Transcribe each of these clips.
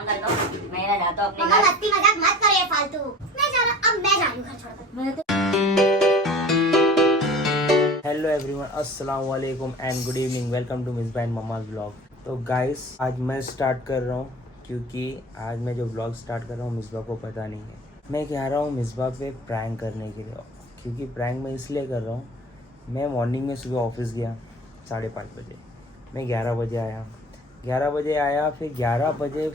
काम कर दो, मैं ना जाता हूँ अपने मम्मा घर। मस्ती मजाक मत करो ये फालतू। मैं जा रहा, अब मैं जा रही हूँ घर छोड़कर। मैंने तो हेलो एवरीवन, अस्सलाम वालेकुम and good evening. Welcome to miss band mamma's blog. तो गाइस आज मैं स्टार्ट कर रहा हूँ क्योंकि आज मैं जो ब्लॉग स्टार्ट कर रहा हूँ मिसबा को पता नहीं है। मैं कह रहा हूँ मिसबा पे प्रैंक करने के लिए, क्योंकि प्रैंक मैं इसलिए कर रहा हूँ। मैं मॉर्निंग में सुबह ऑफिस गया 5:30 बजे, मैं 11 बजे आया। 11 बजे आया, फिर 11 बजे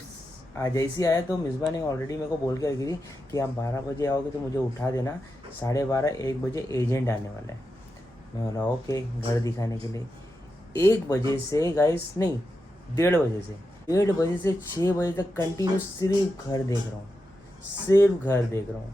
आज ऐसी आया तो मिसबा ने ऑलरेडी मेरे को बोल के रखी थी कि आप 12 बजे आओगे तो मुझे उठा देना, 12:30-1 बजे एजेंट आने वाला है। मैं बोला ओके, घर दिखाने के लिए 1 बजे से गाइस नहीं 1:30 से 6 बजे तक कंटिन्यू सिर्फ घर देख रहा हूँ, सिर्फ घर देख रहा हूँ।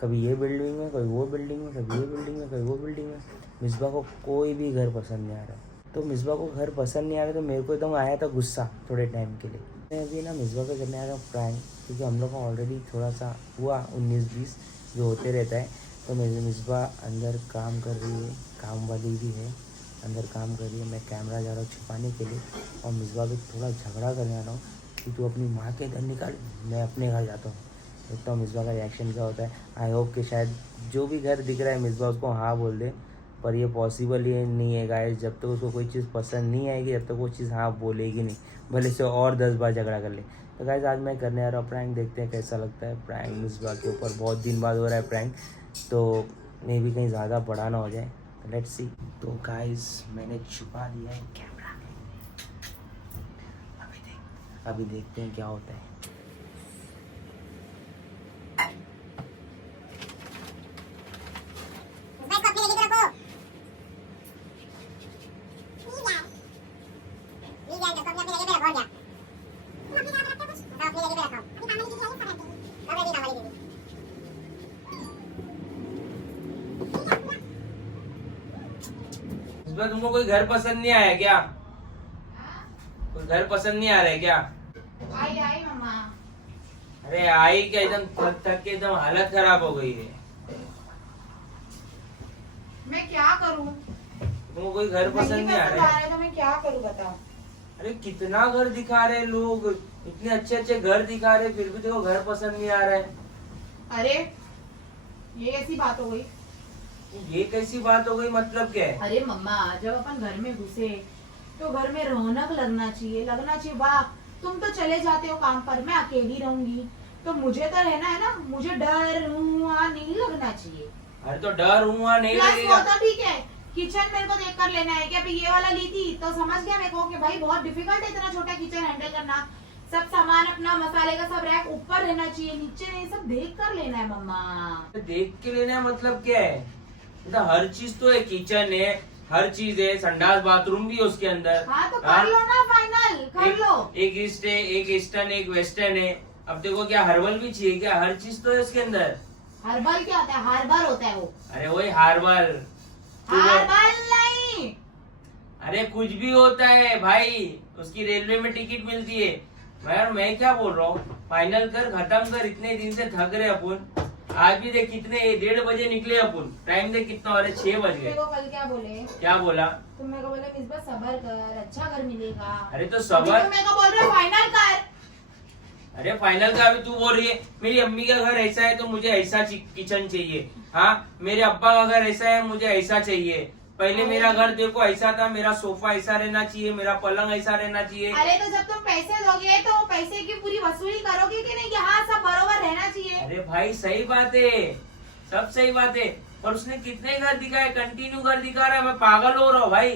कभी ये बिल्डिंग में, कभी वो बिल्डिंग में, कभी ये बिल्डिंग में, कभी वो बिल्डिंग में। मिसबा को कोई भी घर पसंद नहीं आ रहा। तो मिसबा को घर पसंद नहीं आ रहा तो मेरे को एकदम आया था गुस्सा थोड़े टाइम के लिए। मैं अभी ना मिसबा पे करने आ रहा हूँ प्रैंक, क्योंकि हम लोग का ऑलरेडी थोड़ा सा हुआ 19-20 जो होते रहता है। तो मेरी मिसबा अंदर काम कर रही है, काम वाली भी है, अंदर काम कर रही है। मैं कैमरा जा रहा हूँ छुपाने के लिए और मिसबा भी थोड़ा झगड़ा करने आ रहा हूँ कि तू अपनी माँ के घर निकाल, मैं अपने घर जाता हूँ। देखता हूँ मिसबा का रिएक्शन क्या होता है। आई होप कि शायद जो भी घर दिख रहा है मिसबा उसको हाँ बोल दे, पर ये पॉसिबल ही नहीं है गाइस। जब तक उसको कोई चीज़ पसंद नहीं आएगी तब तक वो चीज़ हाँ बोलेगी नहीं, भले से और 10 बार झगड़ा कर ले। तो गाइस आज मैं करने आ रहा हूँ प्रैंक, देखते हैं कैसा लगता है प्रैंक मिसबा के ऊपर। बहुत दिन बाद हो रहा है प्रैंक, तो मे भी कहीं ज़्यादा बड़ा ना हो जाए। Let's see. तो गाइस मैंने छुपा दिया है कैमरा, अभी देखते हैं क्या होता है। मैं अपनी जगह पे रखो। नहीं जाएगा तो अपनी जगह पे रखो। क्या अपनी जगह पे रखो, कुछ अपनी जगह पे रखो। अभी काम वाली दीदी आई है, सब रख दी। काम वाली दीदी। मिसबा तुमको कोई घर पसंद नहीं आया क्या? कोई घर पसंद नहीं आ रहा है क्या? आई मम्मा। अरे आई क्या, एकदम थक थक के एकदम हालत खराब हो गई है। मैं क्या करूं? तुमको कोई घर पसंद नहीं आ रहा है? तो मैं क्या करूं बताओ। अरे कितना घर दिखा रहे लोग, इतने अच्छे अच्छे घर दिखा रहे, फिर भी देखो घर पसंद नहीं आ रहा है। अरे ये कैसी बात हो गई? ये कैसी बात हो गई, मतलब क्या है? अरे मम्मा, जब अपन घर में घुसे तो घर में रौनक लगना चाहिए, वाह तुम तो चले जाते हो काम पर, मैं अकेली रहूंगी तो मुझे तो रहना है ना, मुझे डर हुआ नहीं लगना चाहिए। अरे तो डर हुआ नहीं प्लस वो लगेगा। तो ठीक है, किचन मेरे को देख कर लेना है कि अभी ये वाला ली थी तो समझ गया मेरे को कि भाई बहुत डिफिकल्ट है इतना छोटा किचन हैंडल करना। सब सामान अपना मसाले का सब रैक ऊपर रहना चाहिए, नीचे नहीं, सब देख कर लेना है मम्मा। देख के लेना मतलब क्या है? मतलब हर चीज तो है, किचन है, हर चीज है, संडास बाथरूम भी है उसके अंदर। हाँ तो कर लो ना, फाइनल कर लो। एक ईस्ट है, एक ईस्टर्न, एक वेस्टर्न है। अब देखो क्या हर्बल भी चाहिए क्या? हर चीज तो है उसके अंदर। हर्बल क्या होता है? हार्बर होता है वो। अरे वही हार्बल। हार्बल नहीं, अरे कुछ भी होता है भाई, उसकी रेलवे में टिकट मिलती है। यार मैं क्या बोल रहा हूँ, फाइनल कर, खत्म कर, इतने दिन से थक रहे अपन। आज भी देख कितने 1:30 बजे निकले अपन, टाइम देख कितना हो रहा है, 6 बज मेरे गए। को कल क्या बोले? क्या बोला? तुम मेरे को बोले मिसबा सबर कर, अच्छा घर मिलेगा। अरे तो अभी सबर। तुम मेरे को बोल रहे हो फाइनल कर। अरे फाइनल का अभी तू बोल रही है मेरी अम्मी का घर ऐसा है तो मुझे ऐसा किचन चाहिए, हाँ मेरे अब्बा का घर ऐसा है मुझे ऐसा चाहिए। पहले मेरा घर देखो ऐसा था, मेरा सोफा ऐसा रहना चाहिए, मेरा पलंग ऐसा रहना चाहिए। अरे तो जब तुम पैसे दोगे तो पैसे की पूरी वसूली करोगे कि नहीं कि हाँ सब बरोबर रहना चाहिए। अरे भाई सही बात है, सब सही बात है, पर उसने कितने घर दिखाए, कंटिन्यू घर दिखा रहा है, मैं पागल हो रहा हूँ भाई।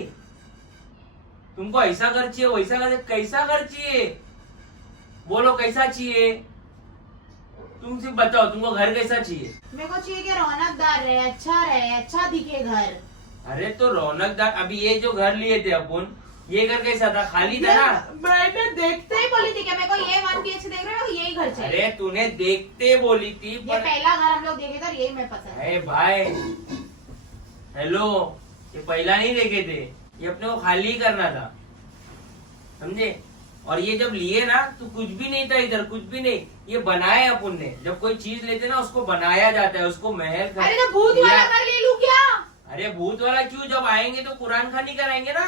तुमको ऐसा घर चाहिए, वैसा घर, कैसा घर चाहिए बोलो, कैसा चाहिए? तुम सिर्फ बताओ तुमको घर कैसा चाहिए? मेरे को चाहिए कि रौनकदार रहे, अच्छा दिखे घर। अरे तो रौनकदार, अभी ये जो घर लिए थे अपन, ये घर कैसा था? खाली था ना? मैंने देखते ही बोली थी कि मेरे को ये 1 BHK देख रहे हो, यही घर चाहिए। अरे तूने देखते बोली थी ये पर। पहला घर हम लोग देखे थे, यही मैं पसंद है। अरे भाई हेलो, ये पहला नहीं देखे थे, ये अपने को खाली ही करना था, समझे? और ये जब लिए ना तो कुछ भी नहीं था इधर, कुछ भी नहीं, ये बनाया अपन ने। जब कोई चीज लेते ना उसको बनाया जाता है, उसको महल अरे तो भूत वाला घर ले लूं क्या? अरे भूत वाला क्यों, जब आएंगे तो कुरान खानी कराएंगे ना।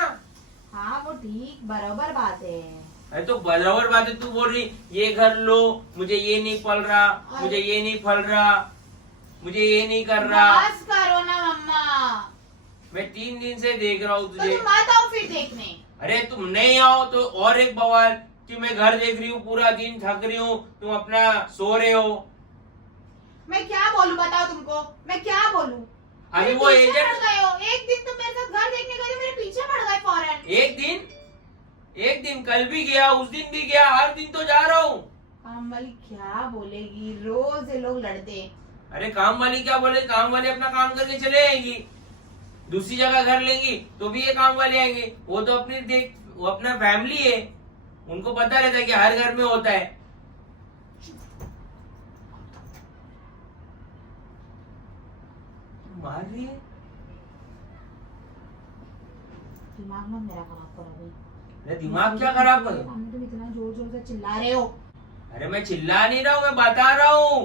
हाँ वो ठीक बराबर बात है। अरे तो बराबर बात है, तू बोल रही ये घर लो, मुझे ये नहीं पल रहा, मुझे ये नहीं फल रहा, मुझे ये नहीं कर रहा। बस करो ना मम्मा। मैं 3 दिन से देख रहा हूँ तो तुझे। तुम मत आओ फिर देखने। अरे तुम नहीं आओ तो और एक बवाल कि मैं घर देख रही हूँ, पूरा दिन थक रही हूँ, तुम अपना सो रहे हो। मैं क्या बोलूं बताओ तुमको, मैं क्या बोलूं? अभी मेरे वो पीछे एजेंट पड़ गए हो। एक दिन तुम मेरे साथ घर देखने गए थे, मेरे पीछे पड़ गए फौरन। एक दिन कल भी गया, उस दिन भी गया, हर दिन तो जा रहा हूँ। काम वाली क्या बोलेगी, रोज ये लोग लड़ते। अरे काम वाली क्या बोले, काम वाले अपना काम करके चले आएंगी, दूसरी जगह घर लेंगी तो भी ये काम वाले आएंगे। वो तो वो अपना फैमिली है, उनको पता रहता है कि हर घर में होता है। मार रही है, दिमाग मत मेरा खराब करो अभी। अरे दिमाग क्या खराब करो? तुम इतना जोर जोर से चिल्ला रहे हो। अरे मैं चिल्ला नहीं रहा हूँ, मैं बता रहा हूँ।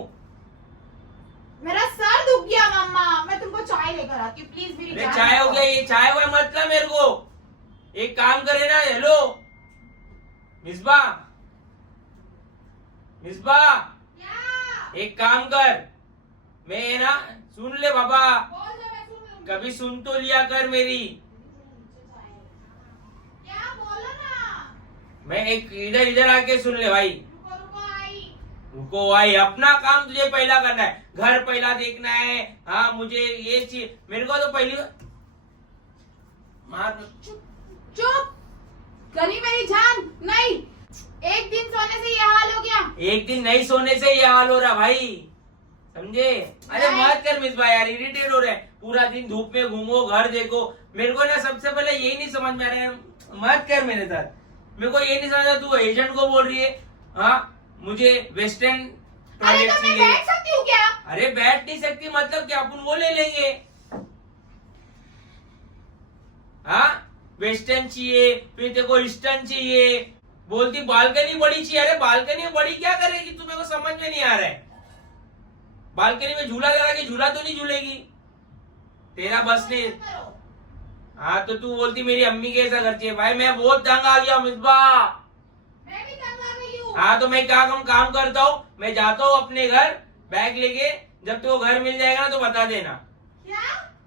मेरा सर दुख गया मम्मा, मैं तुमको चाय लेकर आती हूँ प्लीज। मेरी अरे जान चाय हो बचाओ। गया, ये चाय हुआ मत कर मेरे को। एक काम करे ना, हेलो मिसबा, मिसबा क्या? एक काम कर, मैं ना सुन ले बाबा, बोल दो, मैं सुन लूंगी। कभी सुन तो लिया कर मेरी। क्या बोलो ना। मैं एक इधर आके सुन ले भाई। रुको रुको आई। रुको भाई, अपना काम तुझे पहला करना है, घर पहला देखना है। हाँ मुझे ये चीज, मेरे को तो पहली मार। चुप करी मेरी जान। नहीं, एक दिन सोने से ये हाल हो गया। एक दिन नहीं सोने से ये हाल हो रहा भाई, समझे? अरे नहीं। मत कर मिसबा यार, इरिटेट हो रहा है। पूरा दिन धूप में घूमो, घर देखो। मेरे को ना सबसे पहले यही नहीं समझ में आ रहा है, मत कर मेरे साथ। मेरे को ये नहीं समझ, तू एजेंट को बोल रही है हाँ मुझे वेस्टर्न अरे टॉयलेट तो मैं चाहिए। बैठ सकती हूँ क्या? अरे बैठ नहीं सकती मतलब क्या, अपन वो ले लेंगे। हाँ वेस्टर्न चाहिए, फिर तेरे को ईस्टर्न चाहिए, बोलती बालकनी बड़ी चाहिए। अरे बालकनी में बड़ी क्या करेगी, तुम्हें को समझ में नहीं आ रहा है। बालकनी में झूला लगा के झूला तो नहीं झूलेगी, तेरा बस नहीं। हाँ तो तू बोलती मेरी अम्मी के ऐसा घर चाहिए। भाई मैं बहुत तंग आ गया मिसबा। मैं भी तंग आ गई हूँ। हाँ तो मैं क्या काम करता हूँ, मैं जाता हूँ अपने घर बैग लेके, जब तो घर मिल जाएगा ना तो बता देना। क्या?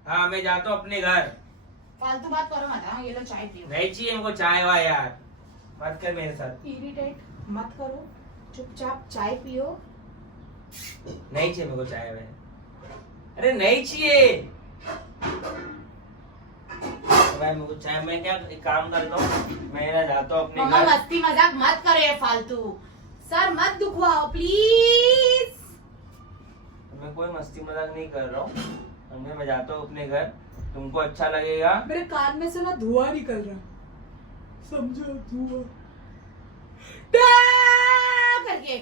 हाँ मैं जाता हूँ अपने घर। फालतू बात करो मत। हाँ ये लो चाय पियो। नहीं चाहिए हमको चाय वाय यार, मत कर मेरे साथ। इरिटेट मत करो, चुपचाप चाय पियो। नहीं चाहिए मेरे को चाय वाय। अरे नहीं चाहिए भाई मेरे को चाय। मैं क्या एक काम करता हूँ, मैं ना जाता हूँ अपने मम्मा घर। मस्ती मजाक मत करो ये फालतू। सर मत दुखवाओ प्लीज। मैं कोई मस्ती मजाक नहीं कर रहा हूँ, समझे? मैं जाता हूँ अपने घर, तुमको अच्छा लगेगा। मेरे कान में से ना धुआं निकल रहा, समझो? धुआं करके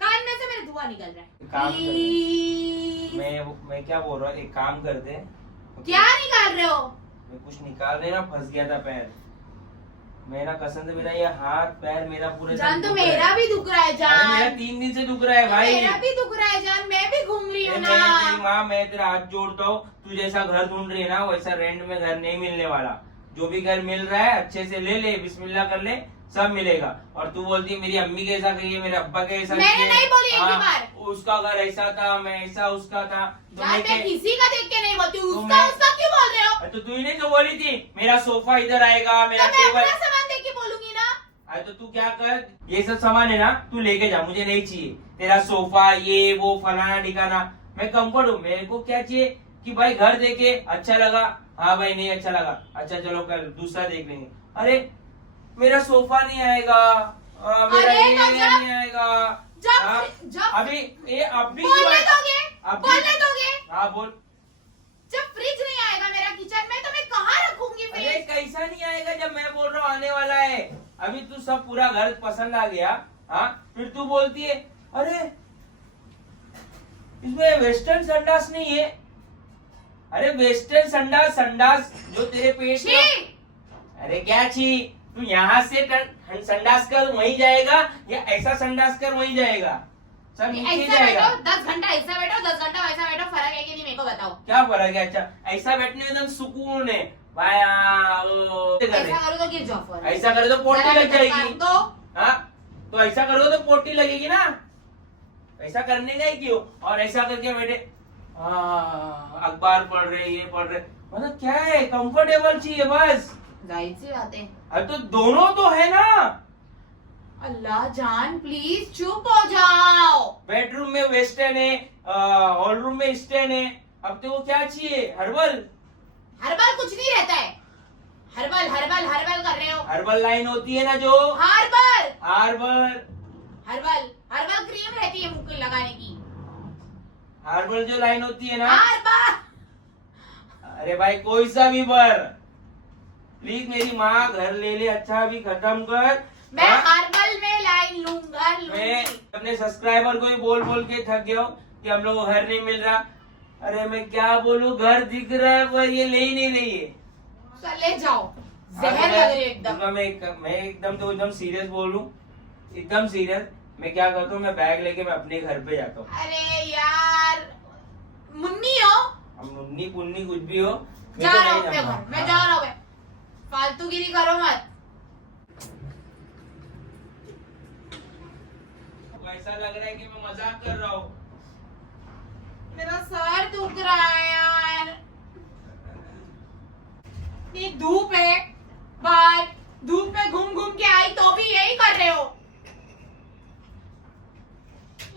कान में से मेरे धुआं निकल रहा है। काम कर। प्लीज। मैं क्या बोल रहा हूँ, एक काम करते हैं। क्या निकाल रहे हो? मैं कुछ निकाल रहे ना, फंस गया था पैर। मेरा कसम से मेरा ये हाथ पैर मेरा पूरा जान तो दुख रहा है। मेरा भी दुख रहा है अरे मेरा जान। 3 दिन से दुख रहा है भाई। मेरा भी दुख रहा है जान, मैं भी घूम रही हूँ मैं ना। तेरी माँ, मैं तेरा हाथ जोड़ता हूँ, तू जैसा घर ढूंढ रही है ना वैसा रेंट में घर नहीं मिलने वाला। जो भी घर मिल रहा है अच्छे से ले ले, बिस्मिल्लाह कर ले, सब मिलेगा। और तू बोलती है मेरी अम्मी कैसा कहिए, मेरे अब्बा के ऐसा मैंने कहिए। नहीं बोली एक हाँ, बार। उसका घर ऐसा था, मैं ऐसा उसका था। तो जान मैं मैं क्या- किसी का देख के नहीं बोलती हूँ, तो उसका मैं- उसका क्यों बोल रहे हो? अरे तो तू ही नहीं तो बोली थी मेरा सोफा इधर आएगा, मेरा तो मैं टेबल। अपना सामान देख के बोलूंगी ना। अरे तो तू क्या कर, ये सब सामान है ना तू लेके जा, मुझे नहीं चाहिए तेरा सोफा ये वो फलाना ठिकाना। मैं कंफर्ट हूँ, मेरे को क्या चाहिए कि भाई घर देखे अच्छा लगा, हाँ भाई नहीं अच्छा लगा, अच्छा चलो कल दूसरा देख लेंगे। अरे मेरा सोफा नहीं आएगा, मेरा अरे ये तो नहीं आएगा। हाँ, जब अभी ये अभी बोलने दोगे? अभी- बोलने दोगे? हाँ बोल। जब फ्रिज नहीं आएगा मेरा किचन में तो मैं कहाँ रखूंगी अरे फ्रिज? कैसा नहीं आएगा जब मैं बोल रहा हूँ आने वाला है। अभी तू सब पूरा घर पसंद आ गया, हाँ फिर तू बोलती है अरे इसमें वेस्टर्न संडास नहीं है। अरे वेस्टर्न संडास जो तेरे पेट में। छी! अरे क्या छी, तू यहाँ से संडास कर वहीं जाएगा या ऐसा संडास कर वहीं जाएगा, सब नीचे ऐसा जाएगा। बैठो 10 घंटा, ऐसा बैठो 10 घंटा, वैसा बैठो, फर्क है कि नहीं मेरे को बताओ। क्या फर्क है? अच्छा ऐसा बैठने में एकदम सुकून है, बाय। ऐसा करो तो गिर जाओ फौरन। ऐसा करे तो पोटी जरा लग जाएगी। तो हाँ तो ऐसा करो तो पोटी लगेगी ना, ऐसा करने का ही क्यों। और ऐसा करके बेटे अखबार पढ़ रहे, ये पढ़ रहे, मतलब क्या है, कंफर्टेबल चाहिए बस। जाहिर सी बात है। अब तो दोनों तो है ना। अल्लाह जान प्लीज चुप हो जाओ। बेडरूम में वेस्टर्न है, हॉल रूम में ईस्टर्न है, अब तो वो क्या चाहिए, हर्बल। हर्बल कुछ नहीं रहता है। हर्बल हर्बल हर्बल कर रहे हो। हर्बल लाइन होती है ना जो, herbal harbour, herbal herbal cream रहती है मुंह पे लगाने की। हार्बल जो लाइन होती है ना। हर्बल अरे भाई कोई सा भी बर, प्लीज मेरी माँ घर ले ले, अच्छा अभी खत्म कर। मैं हाँ? हर्बल में लाइन लूंगा मैं अपने सब्सक्राइबर को ही बोल बोल के थक गया हूँ कि हम लोग को घर नहीं मिल रहा। अरे मैं क्या बोलूं, घर दिख रहा है पर ये ले ही नहीं रही है। चले जाओ, जहर लग रही है एकदम। मैं एकदम तो एकदम सीरियस बोलूं, एकदम सीरियस। मैं क्या करता हूँ, मैं बैग लेके मैं अपने घर पे जाता हूँ। अरे यार मुन्नी हो, अब मुन्नी पुन्नी कुछ भी हो, जा रहा हूँ अपने घर, मैं जा रहा हूँ। फालतूगिरी करो मत। ऐसा लग रहा है कि मैं मजाक कर रहा हूँ। मेरा सर दुख रहा है यार। इतनी धूप है बाहर, धूप में घूम घूम के आई तो भी यही कर रहे हो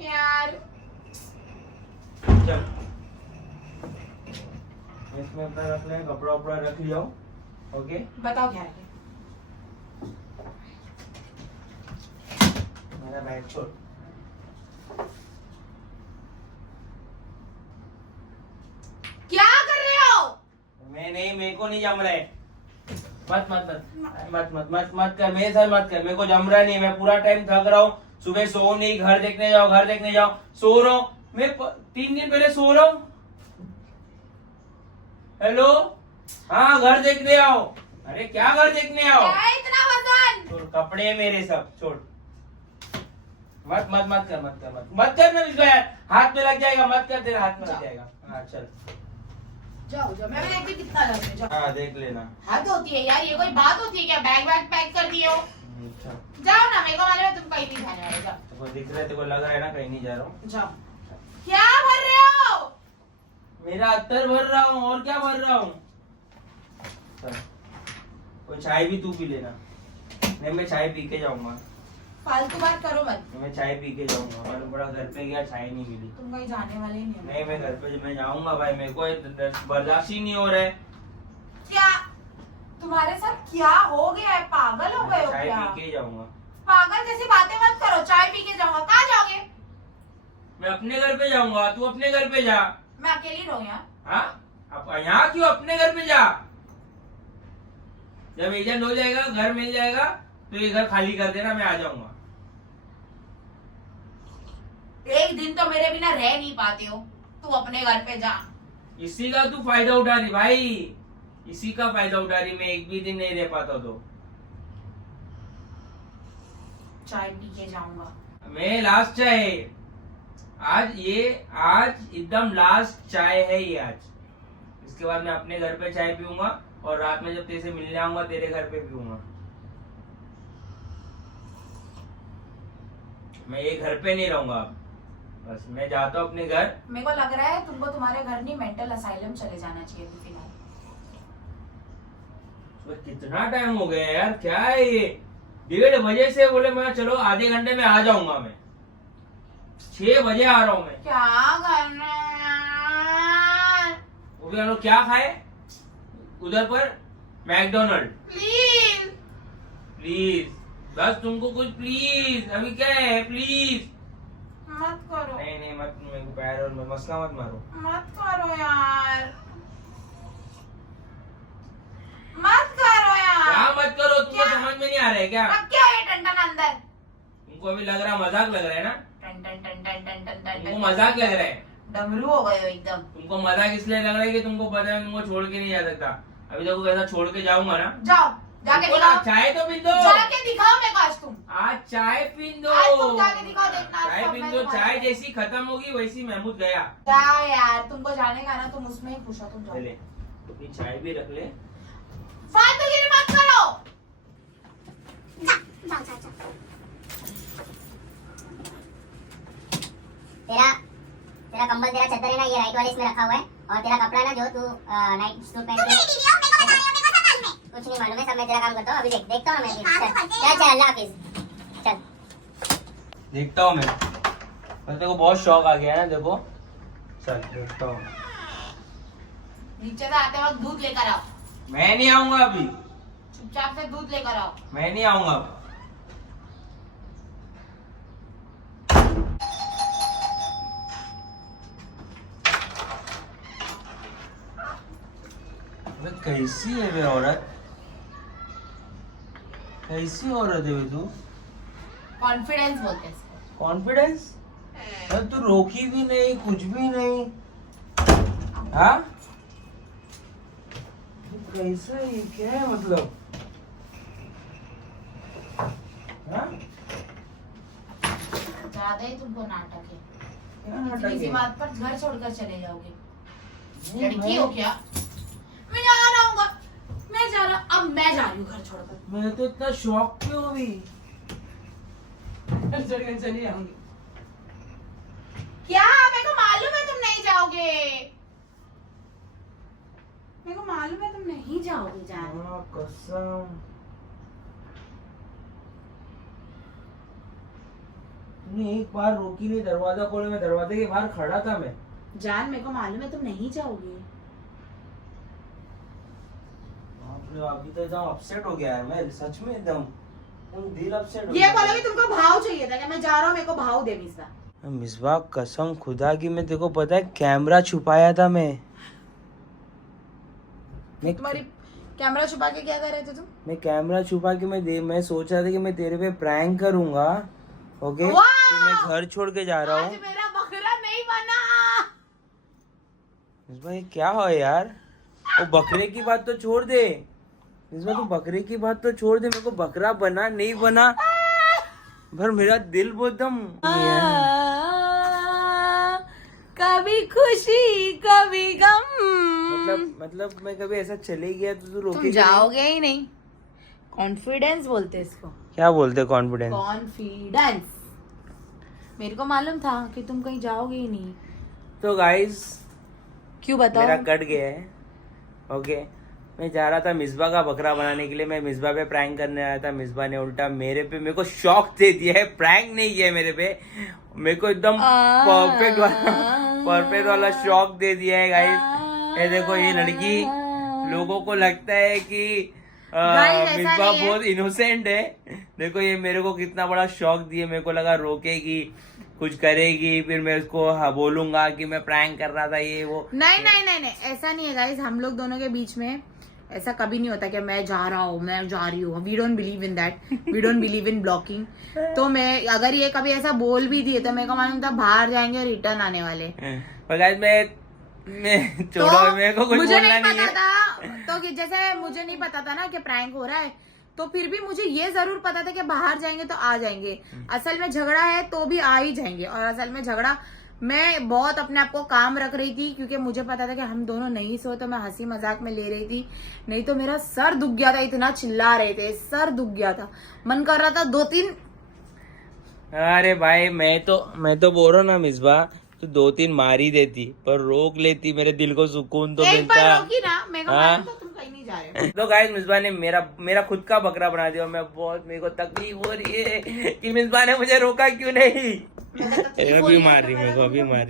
यार। चल इसमें अपना रख ले, कपड़ा उपड़ा रख लिया हूँ। ओके बताओ क्या है। मेरा बैग छोड़। क्या कर रहे हो? मैं नहीं, मेरे को नहीं जम रहा है। मत मत मत मत मत मत मत कर मेरे साथ, मत कर। मेरे को जम रहा नहीं, मैं पूरा टाइम थक रहा हूँ। सुबह सो नहीं, घर देखने जाओ, घर देखने जाओ, सो रहा हूँ मैं। 3 दिन पहले सो रहा हूँ। हेलो, हाँ घर देखने आओ। अरे क्या घर देखने आओ, क्या इतना वजन? छोड़ कपड़े मेरे सब छोड़। मत मत मत कर, मत कर, मत कर ना इसको यार, हाथ में लग जाएगा। मत कर, तेरे हाथ में लग जाएगा। हाँ चल जाओ जाओ, मैं देखती कितना लग रहा है। जाओ। हाँ देख लेना। हद होती है यार, ये कोई बात होती है क्या? बैग वैग पैक कर दिए हो। अच्छा जाओ ना, मेरे को मालूम है तुम कहीं नहीं जाने वाले। जाओ तो दिख रहा है, तेरे को लग रहा है ना कहीं नहीं जा रहा हूँ। जाओ। क्या भर रहे हो? मेरा अत्तर भर रहा हूँ, और क्या भर रहा हूँ। चल कोई चाय भी तू पी लेना। नहीं मैं चाय पी के जाऊंगा। फालतू बात करो मत। मैं चाय पी के जाऊंगा। और बड़ा घर पे गया, चाय नहीं मिली। तुम कहीं जाने वाले ही नहीं हो। नहीं मैं घर पे मैं जाऊंगा भाई, मेरे को बर्दाश्त ही नहीं हो रहा है। क्या तुम्हारे साथ क्या हो गया है? पागल हो गए हो चाय क्या? पी के जाऊंगा। पागल जैसी बातें मत करो। चाय पी के जाऊंगा, कहाँ जाओगे? मैं अपने घर पे जाऊंगा, तू अपने घर पे जा। मैं अकेली रहूं यहाँ? हाँ अब यहाँ क्यों, अपने घर पे जा। जब एजेंट हो जाएगा, घर मिल जाएगा, तो ये घर खाली कर देना, मैं आ जाऊंगा। एक दिन तो मेरे बिना रह नहीं पाते हो, तू अपने घर पे जा। इसी का तू फायदा उठा रही भाई, इसी का फायदा उठा रही। मैं एक भी दिन नहीं रह पाता तो चाय पी के जाऊंगा। मैं लास्ट चाय आज एकदम लास्ट चाय है ये आज। इसके बाद मैं अपने घर पे चाय पीऊंगा, और रात में जब तेरे से मिलने आऊंगा तेरे घर पे पीऊंगा। मैं ये घर पे नहीं रहूंगा अब, बस मैं जाता हूँ अपने घर। मेरे को लग रहा है तुमको तुम्हारे घर नहीं, मेंटल असाइलम चले जाना चाहिए अभी फिलहाल। तो कितना टाइम हो गया यार, क्या है ये। 1:30 बजे से बोले मैं चलो आधे घंटे में आ जाऊंगा, मैं 6 बजे आ रहा हूँ मैं। क्या करना है? वो भी हम लोग क्या खाए उधर पर, मैकडोनल्ड। प्लीज प्लीज बस तुमको कुछ, प्लीज अभी क्या है, प्लीज। मत करो। नहीं नहीं मत, मेरे को पैर और मसला मत मारो। मत करो यार, मत करो यार। क्या मत करो, तुमको क्या? समझ में नहीं आ रहा है क्या। अब क्या है टंटन अंदर? तुमको अभी लग रहा मजाक लग रहा है ना, टन टन टन टन टन टन टन तुमको मजाक लग रहा है। डमरू हो गए हो एकदम। तुमको मजाक इसलिए लग रहा है कि तुमको पता है तुमको छोड़ के नहीं जा सकता। अभी देखो कैसा छोड़ के जाऊंगा ना। जाओ जाके तुमको ना दिखाओ, चाय तो पी दो, जाके दिखाओ मेरे को आज तुम। आज चाय पी दो, आज तुम जाके दिखाओ, देखना आज चाय सब पी मैं दो। तुम्हारा- चाय जैसी खत्म होगी वैसी महमूद गया। जा यार, तुमको जाने का ना तुम उसमें ही पूछो, तुम जाओ। चले अपनी चाय भी रख ले। फालतूगिरी मत करो। जाओ जाओ जाओ। तेरा कंबल, तेरा चद्दर है ना, ये राइट वाले इसमें रखा हुआ है, और तेरा कपड़ा ना जो तू नाइट सूट पहन के, कुछ नहीं मालूम है, सब मैं तेरा काम करता हूँ। अभी देखता हूँ मैं। चल चल, अल्लाह हाफिज, चल। देखता हूँ मैं तेरे को बहुत शौक आ गया है ना, देखो चल देखता हूँ। नीचे से आते वक्त दूध लेकर आओ। मैं नहीं आऊंगा अभी, चुपचाप से दूध लेकर आओ। मैं नहीं आऊंगा अब। अबे कैसी है वे औरत, कैसी औरत है वे तू? कॉन्फिडेंस बोलते हैं इसको। कॉन्फिडेंस? अरे तू रोकी भी नहीं, कुछ भी नहीं। हाँ कैसा ये क्या है मतलब? हाँ? ज्यादा ही तुमको नाटक है। क्या नाटक किसी है? बात पर घर छोड़कर चले जाओगे। नहीं, लड़की मैं- हो क्या? मैं जा रहा हूँ, मैं जा रहा, अब मैं जा रही हूँ घर छोड़कर। मैं तो इतना शौक क्यों हुई? चली जाऊंगी। क्या? मेरे को मालूम है तुम नहीं जाओगे। मेरे को मालूम है तुम नहीं जाओगे जान। हाँ, कसम। तूने एक बार रोकी नहीं, दरवाजा खोले, मैं दरवाजे के बाहर खड़ा था मैं। जान मेरे को मालूम है तुम नहीं जाओगे। बाप रे, अभी तो एकदम अपसेट हो गया यार मैं, सच में एकदम दिल अपसेट हो ये गया। बोलो कि तुमको भाव चाहिए था कि मैं जा रहा हूँ, मेरे को भाव दे मिसबा। मिसबा कसम खुदा की, मैं देखो पता है कैमरा छुपाया था मैं तुम्हारी कैमरा छुपा के क्या कर रहे थे तुम? मैं कैमरा छुपा के मैं सोच रहा था कि मैं तेरे पे प्रैंक करूंगा। ओके वाह! तो मैं घर छोड़ के जा रहा आज हूँ। मेरा बकरा नहीं बना। मिसबा ये क्या हो यार? वो बकरे की बात तो छोड़ दे मिसबा, तू बकरे की बात तो छोड़ दे, मेरे को बकरा बना नहीं बना पर मेरा दिल बहुत दम कभी खुशी कभी गम। मतलब मैं कभी ऐसा चले गया तो तू तुम रोकेगी नहीं? जाओगे ही नहीं। कॉन्फिडेंस बोलते इसको। क्या बोलते कॉन्फिडेंस? कॉन्फिडेंस। मेरे को मालूम था कि तुम कहीं जाओगे ही नहीं। तो गाइस क्यों बताओ? मेरा कट गया है। ओके मैं जा रहा था मिसबा का बकरा बनाने के लिए, मैं मिसबा पे प्रैंक करने आया था। मिसबा ने उल्टा मेरे को शॉक दे दिया है, प्रैंक नहीं किया मेरे पे, मेरे को एकदम परफेक्ट वाला शॉक दे दिया है गाइस। ये देखो ये लड़की, लोगों को लगता है कि Guys, ऐसा मिसबा नहीं है। बहुत इनोसेंट है। देखो ये मेरे को कितना बड़ा शॉक दिए, मेरे को लगा रोकेगी, कुछ करेगी, फिर मैं उसको बोलूंगा कि मैं प्रैंक कर रहा था ये वो। नहीं नहीं नहीं नहीं, ऐसा नहीं है गाइस। हम लोग दोनों के बीच में ऐसा कभी नहीं होता कि मैं जा रहा हूँ, मैं जा रही हूँ। We don't believe in that, we don't believe in blocking. तो मैं अगर ये कभी ऐसा बोल भी दिए तो मेरे को मालूम था बाहर जाएंगे, रिटर्न आने वाले। पर गाइस मैं छोड़ो, मेरे को कुछ मुझे बोलना नहीं नहीं पता है। था तो कि जैसे मुझे नहीं पता था ना कि प्रैंक हो रहा है, तो फिर भी मुझे ये जरूर पता था कि बाहर जाएंगे तो आ जाएंगे। असल में झगड़ा है तो भी आ ही जाएंगे। और असल में झगड़ा मैं बहुत अपने आप को काम रख रही थी, क्योंकि मुझे पता था कि हम दोनों नहीं सोए, तो मैं हंसी मजाक में ले रही थी। नहीं तो मेरा सर दुख गया था, इतना चिल्ला रहे थे, सर दुख गया था, मन कर रहा था 2-3। अरे भाई मैं तो बोल रहा हूँ ना मिसबा, तो 2-3 मार ही देती, पर रोक लेती, मेरे दिल को सुकून तो एक मिलता। बार रोकी ना, मेरे को हाँ? मालूम था तुम कहीं नहीं जा रहे हो। तो गाइस मिसबा ने मेरा खुद का बकरा बना दिया। मैं बहुत, मेरे को तकलीफ हो रही है कि मिसबा ने मुझे रोका क्यों नहीं। अभी मार रही मेरे को, अभी मार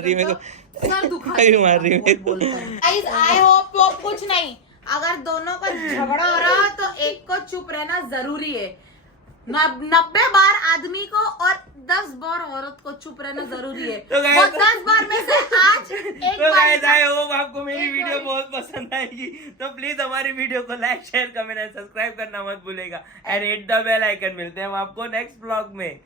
रही मेरे को, सर दुखा अभी मार रही मेरे को। गाइस आई होप वो कुछ नहीं, अगर दोनों का झगड़ा हो रहा तो एक को चुप रहना जरूरी है। 90 बार आदमी को और 10 बार औरत को चुप रहना जरूरी है। तो guys- वो 10 बार में से आज एक तो बार गाइस आई होप आपको मेरी वीडियो बहुत पसंद आएगी, तो प्लीज हमारी वीडियो को like share comment and subscribe करना मत भूलेगा, and hit the bell icon. मिलते हैं हम आपको नेक्स्ट ब्लॉग में।